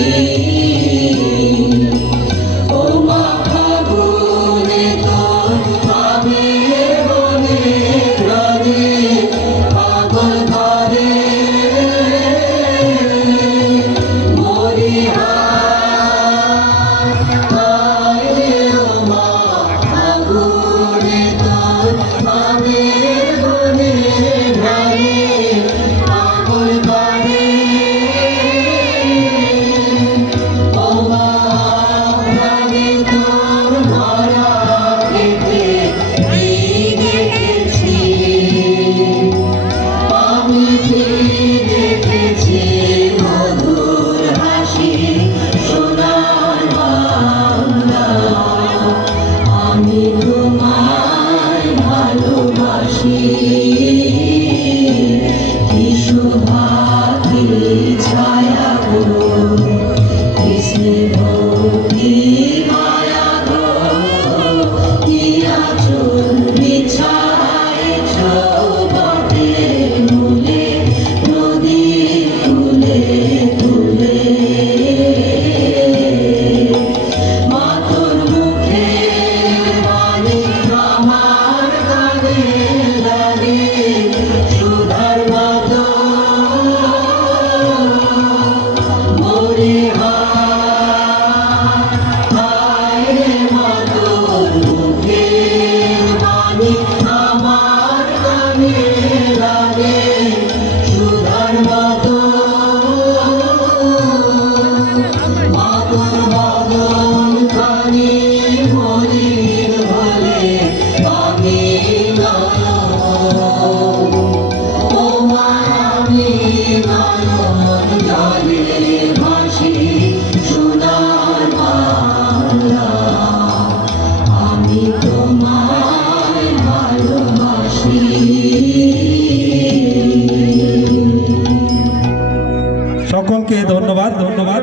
You. সকলকে ধন্যবাদ ধন্যবাদ।